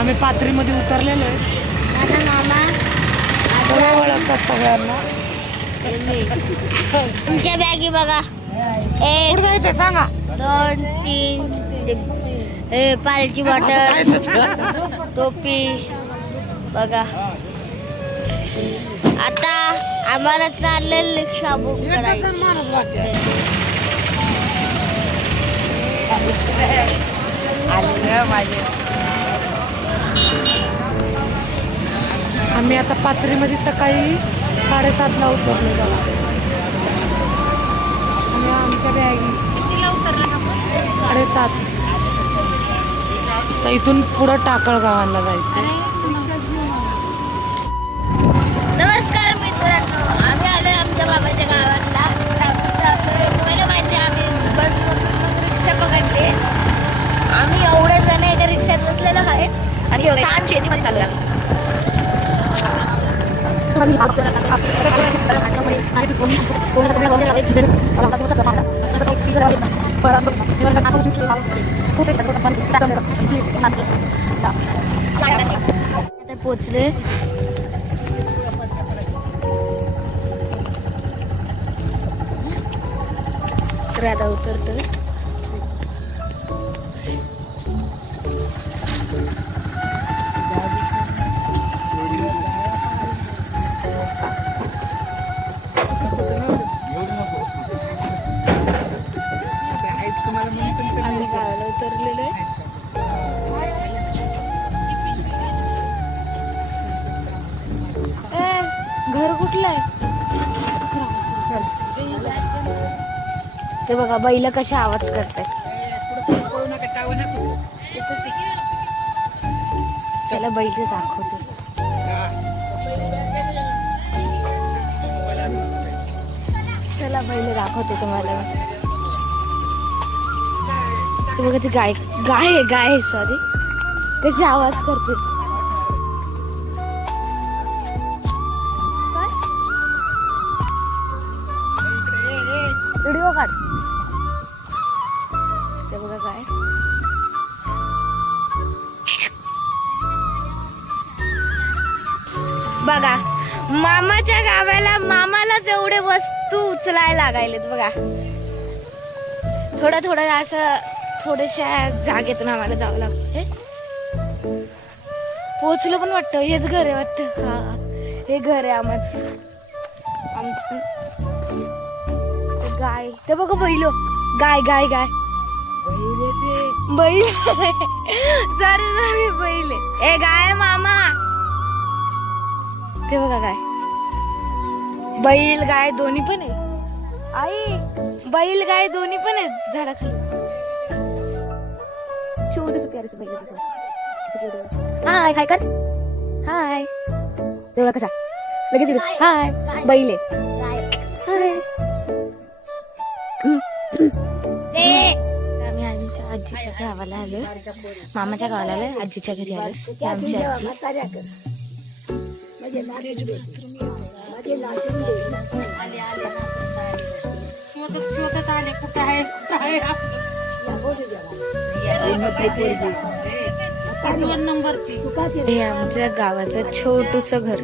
आम्ही पाथरीमध्ये उतरलेलो आहे. मामा सगळे ओळखतात सगळ्यांना. तुमच्या बॅगी बघा. एक कुठं जायचं सांगा. 2 3 पाण्याची बॉटल, टोपी बघा. आता आम्हाला चाललेलं रिक्षा बुक करायची. आम्ही आता पाथरीमध्ये सकाळी 7:30ला उतरलो बघा. आणि आमच्या बॅगी कितीला उतरला आपण? 7:30. तर इथून पुढं टाकळ गावाला जायचं. नमस्कार मित्रांनो, आम्ही आलोय आमच्या बाबाच्या गावाला. तुम्हाला माहिती आहे आम्ही बस रिक्षा पकडली. आम्ही एवढे जण एका रिक्षात बसलेलो आहेत आणि छान शेतीमध्ये चालू आहे. पोचले. तर आता उतरतो. आम्ही गावाला उतरलेलो आहे. घर कुठलं आहे? ते बघा बैल कशा आवाज करतात. त्याला बैल दाखवतो. त्याला बैल दाखवते तुम्हाला. ते बघा, ती गाय आहे सॉरी, कशी आवाज करते. व्हिडिओ काढ. ते बघा काय. बघा, मामाच्या गावाला मामाला जेवढे वस्तू उचलायला लागायलेत बघा. थोडं असं थोड्याशा जागेतून आम्हाला जावं लागतं. पोचलो पण वाटतं. हेच घर आहे वाटतं. हा, हे घर आहे आमचं. गाय. ते बघा बैल. गाय बैल सॉरी बैल. ए गाय मामा. ते बघा गाय. बैल गाय दोन्ही पण आहे. आई, बैल गाय दोन्ही पण आहेत झाडाखाली. हाय हाय कर. हाय. ते बघा कसा लगेच. हाय बैल आहे. हाय. आम्ही आजीच्या गावाला आलो. मामाच्या गावाला आलो. आजीच्या घरी आलो. आमची हे आमच्या गावाचं छोटूस घर.